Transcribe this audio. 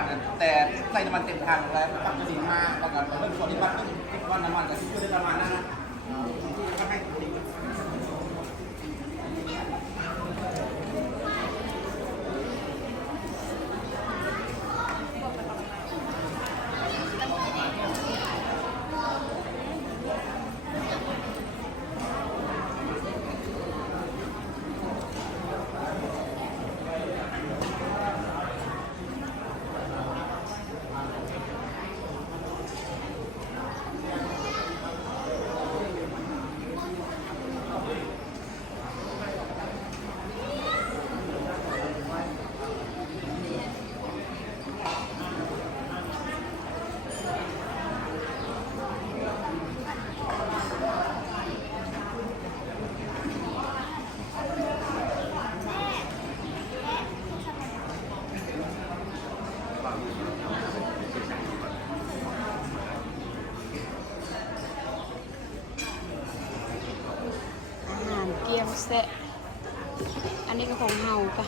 านแต่ใส่น้ำมันเต็มทางแล้วปักจะดีมากแล้วก็เริ่มส่วนที่วัดติดวันน้ำมันก็คือได้ประมาณนั้นนะที่จะให้อาหารเกี๊ยวแซ่อันนี้ก็ของเฮาปะ